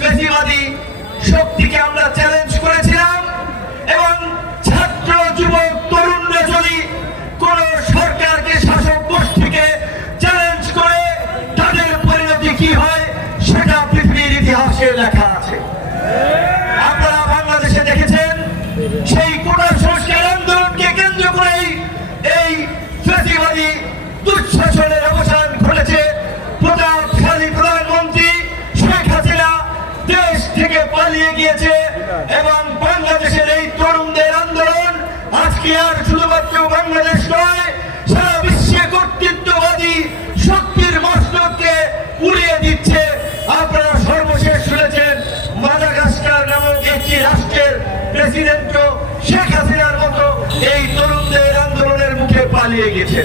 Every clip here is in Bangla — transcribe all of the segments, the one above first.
ফেসিবাদী শক্তিকে আমরা চ্যালেঞ্জ করেছিলাম এবং ছাত্র, যুবক, তরুণরা যদি কোন সরকারকে, শাসক গোষ্ঠীকে চ্যালেঞ্জ করে, তাদের পরিণতি কি হয় সেটা পৃথিবীর ইতিহাসে লেখা আছে। আপনারা বাংলাদেশে দেখেছেন, সেই কোটা গিয়েছে এবং বাংলাদেশের এই তরুণদের আন্দোলন আজকে আর শুধুমাত্র বাংলাদেশ নয়, সারা বিশ্বে কর্তৃত্ববাদী শক্তির মস্তককে উড়িয়ে দিচ্ছে। আপনারা সর্বশেষ শুনেছেন, মাদাগাস্কার নামক একটি রাষ্ট্রের প্রেসিডেন্ট শেখ হাসিনার মতো এই তরুণদের আন্দোলনের মুখে পালিয়ে গেছে।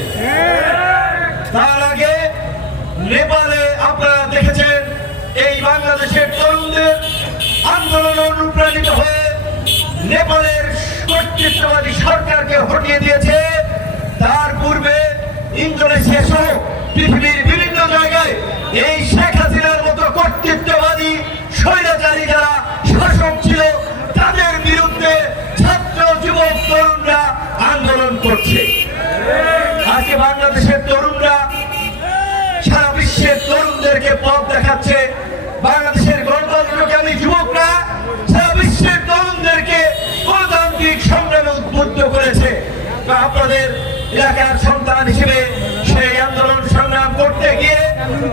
নেপালের কর্তৃত্ববাদী সরকারকে হটিয়ে দিয়েছে। তার পূর্বে ইন্দোনেশিয়া সহ পৃথিবীর বিভিন্ন জায়গায় এই শেখ হাসিনার মতো কর্তৃত্ববাদী স্বৈরাচারী যারা শাসক ছিল, তাদের বিরুদ্ধে ছাত্র যুবক তরুণরা আন্দোলন করছে। তো আপনাদের এলাকার সন্তান হিসেবে সেই আন্দোলন সংগ্রাম করতে গিয়ে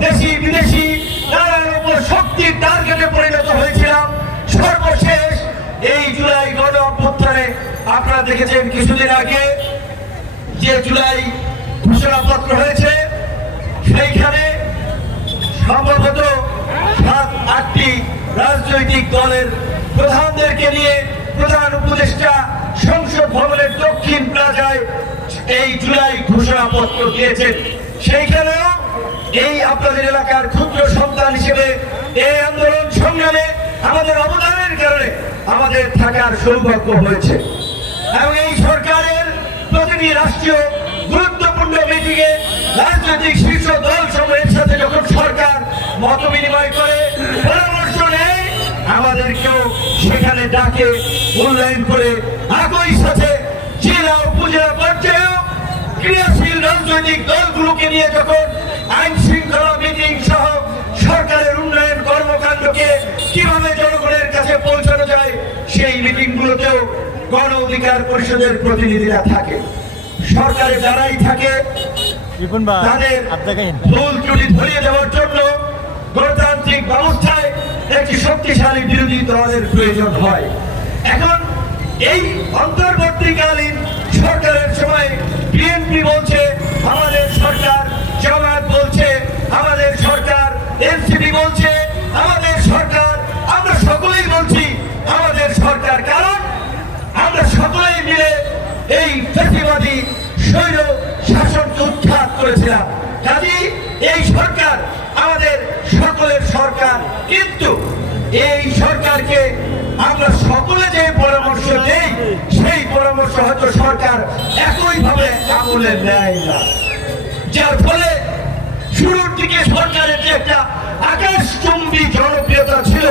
দেশি বিদেশি নানান শক্তির টার্গেটে পরিণত হয়েছিলাম। সর্বশেষ এই জুলাই গণ অভ্যুত্থানে আপনারা দেখেছেন কিছুদিন আগে যে জুলাই ঘোষণাপত্র হয়েছে, সেইখানে সম্ভবত সাত, আটটি রাজনৈতিক দলের প্রধানদেরকে নিয়ে প্রধান এই জুলাই ঘোষণাপত্র দিয়েছেন। সেইখানেও এই আপনাদের এলাকার ক্ষুদ্র সন্তান হিসেবে এই আন্দোলন সংগ্রামে আমাদের অবদানের কারণে আমাদের থাকার সৌভাগ্য হয়েছে। এবং এই সরকারের প্রতিটি রাষ্ট্রীয় গুরুত্বপূর্ণ মিটিংয়ে রাজনৈতিক শীর্ষ দল সমূহের সাথে যখন সরকার মত বিনিময় করে, পরামর্শ নেয়, আমাদেরকেও সেখানে ডাকে, মূল্যায়ন করে, একই সাথে জেলা, উপজেলা পর্যায়েও ক্রিয়াশীল রাজনৈতিক দলগুলোকে নিয়ে যখন আইন শৃঙ্খলা মিটিং সহ সরকারের উন্নয়ন কর্মকাণ্ডকে কীভাবে জনগণের কাছে পৌঁছানো যায় সেই মিটিংগুলোতেও গণ অধিকার পরিষদের প্রতিনিধিরা থাকে। সরকারে যারাই থাকে তাদের ভুল ত্রুটি ধরিয়ে দেওয়ার জন্য গণতান্ত্রিক ব্যবস্থায় একটি শক্তিশালী বিরোধী দলের প্রয়োজন হয়। এখন এই অন্তর্বর্তীকালীন শাসনকে উৎখাত করেছিলাম। কাজী এই সরকার আমাদের সকলের সরকার। কিন্তু এই সরকারকে আমরা সকলে যে পরামর্শ দেই, সেই পরামর্শ হয়তো সরকার একইভাবে আমলে নেয় না। যার ফলে শুরুর দিকে সরকারের যে একটা আকাশচুম্বী জনপ্রিয়তা ছিল,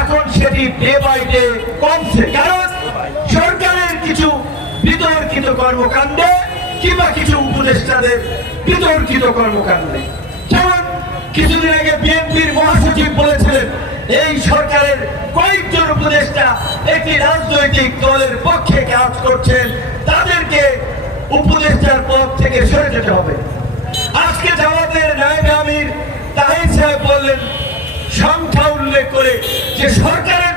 এখন সেটি ডে বাই ডে কমছে। কারণ সরকারের কিছু বিতর্কিত কর্মকাণ্ডে কিংবা কিছু উপদেষ্টাদের বিতর্কিত কর্মকাণ্ডে। যেমন কিছুদিন আগে বিএনপির মহাসচিব বলেছিলেন, এই সরকারের কয়েকজন উপদেষ্টা একটি রাজনৈতিক দলের পক্ষে কাজ করছেন, তাদেরকে উপদেষ্টার পদ থেকে সরে যেতে হবে। আজকে জামাতের নায়েব আমির তাহির সাহেব বললেন, সংখ্যা উল্লেখ করে যে সরকারের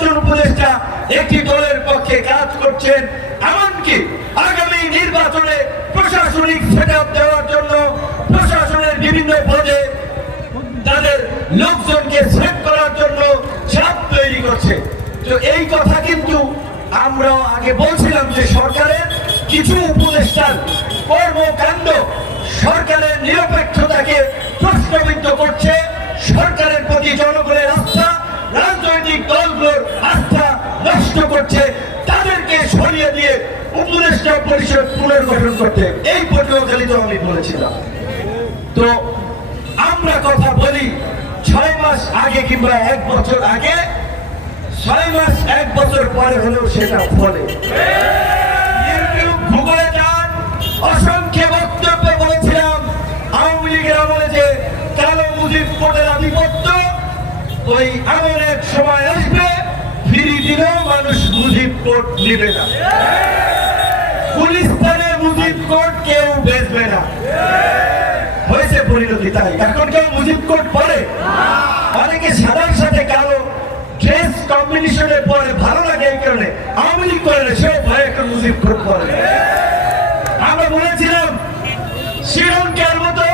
পাঁচজন উপদেষ্টা একটি দলের পক্ষে কাজ করছেন। এমনকি আগামী নির্বাচনে প্রশাসনিক সেট দেওয়ার জন্য প্রশাসনের বিভিন্ন পদে তাদের লোকজনকে সেট করার জন্য চাপ তৈরি করছে। তো এই কথা কিন্তু আমরা আগে বলছিলাম যে সরকারের কিছু উপদেষ্টার উপদেষ্টা পরিষদ পুনর্গঠন করতে এই পটুয়াখালীতেও আমি বলেছিলাম। তো আমরা কথা বলি ছয় মাস আগে কিংবা এক বছর আগে, ছয় মাস এক বছর পরে হলেও সেটা ফলে। সময় আসবে দিলেও মানুষ মুজিব নিবে না। গুলিস্তানের মুজিব কোট কেউ বেচবে না। হয়েছে পরিণতি তাই। এখন কেউ মুজিব কোট পরে অনেকে সাদার সাথে কালো ড্রেস কম্বিনেশনে পরে, ভালো লাগে এই কারণে। আওয়ামী লীগ করে না ভয় এখন মুজিব কোট পরে। আমরা বলেছিলাম শ্রীলঙ্কার মতো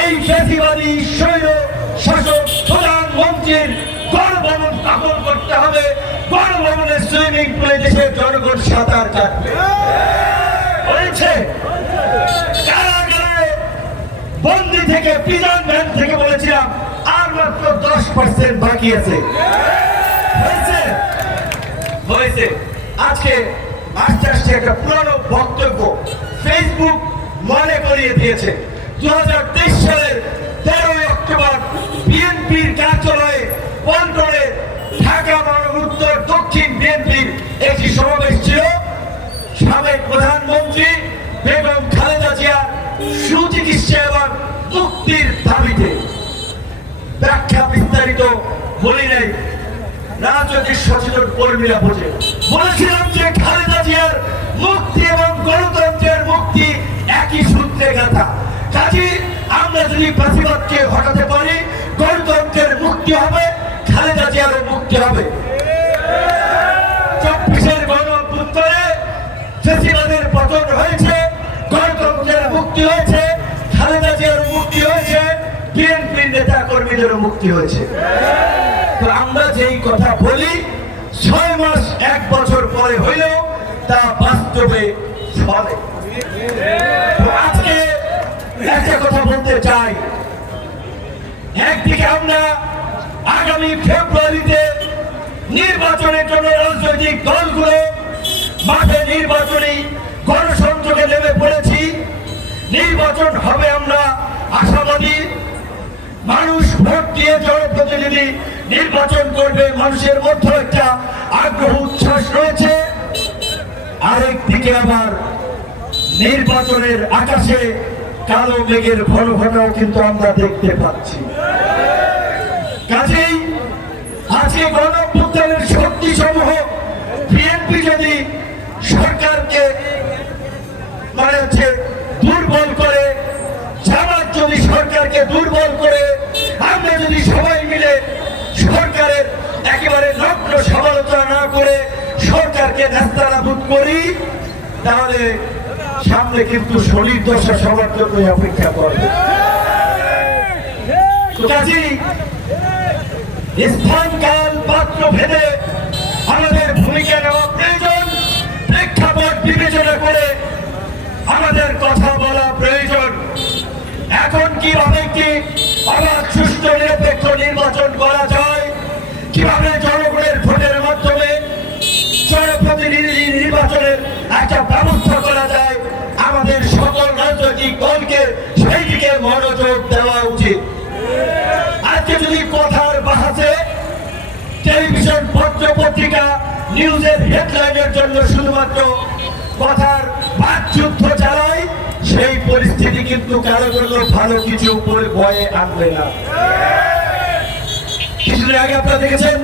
এই ফেসিবাদী শৈল শাসক করতে হবে। গণভবনের সুইমিং পুলে দেশের জনগণ সাঁতার কাটবে। হয়েছে বন্দি থেকে প্রিজন ভ্যান থেকে বলেছিলাম, আর মাত্র দশ পার্সেন্ট বাকি আছে। হয়েছে? আজকে আস্তে আস্তে একটা পুরনো বক্তব্য ফেসবুক মনে করিয়ে দিয়েছে। দু হাজার তেইশ সালের তেরোই অক্টোবর বিএনপির ব্যাখ্যা বিস্তারিত বলি নাই। সচেতন কর্মীরা বোঝে বলেছিলাম যে খালেদা জিয়ার মুক্তি এবং গণতন্ত্রের মুক্তি একই সূত্রে গাথা। কাজে আমরা যদি প্রতিবাদকে হটাতে পারি, গণতন্ত্রের মুক্তি হবে, খালেদা জিয়ারও মুক্তি হবে। চব্বিশের ফেসিবাদের পতন হয়েছে, গণতন্ত্রের মুক্তি হয়েছে। মুক্তি হয়েছে। তো আমরা যেই কথা বলি, ছয় মাস, এক বছর পরে হইলেও তা বাস্তবে ফলে আজকে একটা কথা বলতে চাই। একদিকে আমরা আগামী ফেব্রুয়ারিতে নির্বাচনের জন্য রাজনৈতিক দলগুলো মাঠে নির্বাচনী গণসংযোগে নেমে পড়েছি। নির্বাচন হবে আমরা আশাবাদী। মানুষ ভোট দিয়ে জনপ্রতিনিধি নির্বাচন করবে, মানুষের মধ্যে একটা আগ্রহ, উচ্ছ্বাস রয়েছে। আরেক দিকে আবার নির্বাচনের আকাশে কালো মেঘের ঘন ঘটাও কিন্তু আমরা দেখতে পাচ্ছি। কাজেই আজকে গণঅভ্যুত্থানের শক্তি সমূহ বিএনপি যদি সরকারকে মানে দুর্বল করে যদি সরকারকে দুর্বল করে আমরা যদি সবাই মিলে সরকারের একেবারে নগ্ন সমালোচনা না করে সরকারকে নাস্তানাবুদ করি, তাহলে সামনে কিন্তু শরীর দশা সবার জন্যই অপেক্ষা করবে। তো কাজেই স্থান কাল পাত্র ভেদে আমাদের ভূমিকা নেওয়া প্রয়োজন প্রেক্ষাপট বিবেচনা করে আমাদের কথা বলা প্রয়োজন কীভাবে কি আবার সুষ্ঠু নিরপেক্ষ নির্বাচন করা যায় কীভাবে জনগণের ভোটের মাধ্যমে জনপ্রতিনিধি নির্বাচনের একটা ব্যবস্থা করা যায়, আমাদের সকল রাজনৈতিক দলকে সেই দিকে মনোযোগ দেওয়া উচিত। আজকে যদি কথার বাহাসে টেলিভিশন পত্র পত্রিকা নিউজের হেডলাইনের জন্য শুধুমাত্র কথার বাকযুদ্ধ চালায় সেই পরিস্থিতি কিন্তু কারও জন্য ভালো কিছু উপরে বয়ে আনবে না। কিছুদিন আগে আপনারা দেখেছেন,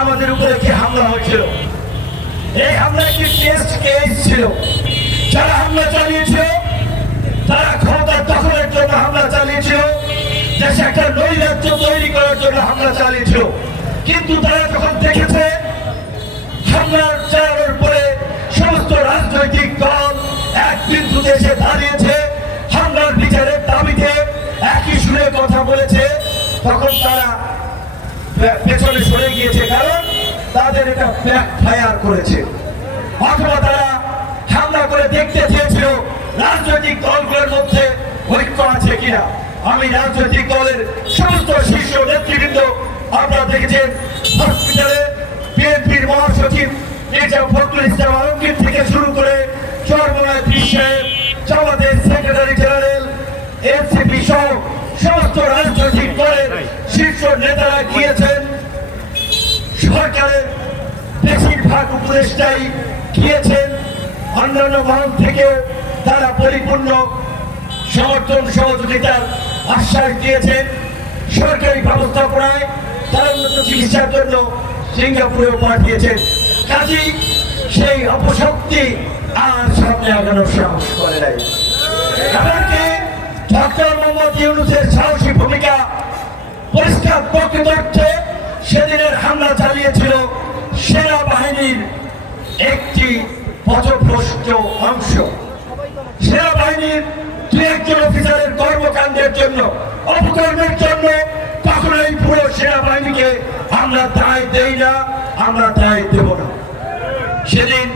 আমাদের উপরে কি হামলা হয়েছিল। এই হামলা একটি টেস্ট কেস ছিল। যারা হামলা চালিয়েছিল, তারা ক্ষমতা দখলের জন্য হামলা চালিয়েছিল। দেশে একটা নৈরাজ্য তৈরি করার জন্য হামলা চালিয়েছিল। কিন্তু তারা যখন দেখেছে হামলার চালানোর পরে বিন্দুতে এসে দাঁড়িয়েছে, হামলার বিচারের দাবিতে একই সুরে কথা বলেছে। তখন তারা পেছনে সরে গিয়েছে, কারণ তাদের এটা ব্যাক ফায়ার করেছে। অথবা তারা হামলা করে দেখতে চেয়েছিল, রাজনৈতিক দলগুলোর মধ্যে ঐক্য আছে কিনা। আমি রাজনৈতিক দলের সমস্ত শীর্ষ নেতৃবৃন্দ, আপনারা দেখেছেন, হসপিটালে বিএনপির মহাসচিব মির্জা ফখরুল ইসলাম আলমগীর থেকে শুরু করে চরমনায় সাহেব জামাতের সেক্রেটারি জেনারেল এনসিপি সহ সমস্ত রাজনৈতিক দলের শীর্ষ নেতারা গিয়েছেন। সরকারের বেশিরভাগ উপদেষ্টাই গিয়েছেন। অন্যান্য মহল থেকে তারা পরিপূর্ণ সমর্থন, সহযোগিতার আশ্বাস দিয়েছেন। সরকারি ব্যবস্থাপনায় তারা উন্নত চিকিৎসার জন্য সিঙ্গাপুরেও পাঠিয়েছেন। কাজী সেই অপশক্তি আর সামনে আগানোর সাহস করে নাই। এমনকি ডক্টর মোহাম্মদ ইউনুসের সাহসী ভূমিকা পরিষ্কার প্রকৃতার্থে সেদিনের হামলা চালিয়েছিল সেনাবাহিনীর একটি পথভ্রষ্ট অংশ। সেনাবাহিনীর দু একজন অফিসারের কর্মকাণ্ডের জন্য, অপকর্মের জন্য কখনোই পুরো সেনাবাহিনীকে আমরা দায় দেই না, আমরা দায় দেব না। সেদিন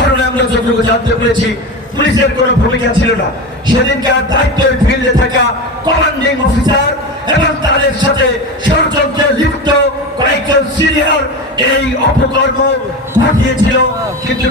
ঘটনা আমরা যতটুকু জানতে পেরেছি, পুলিশের কোনো ভূমিকা ছিল না। সেদিনকার দায়িত্বে ফিল্ডে থাকা কমান্ডিং অফিসার এবং তাদের সাথে ষড়যন্ত্রে লিপ্ত কয়েকজন সিনিয়র এই অপকর্ম ঘটিয়েছিল। কিন্তু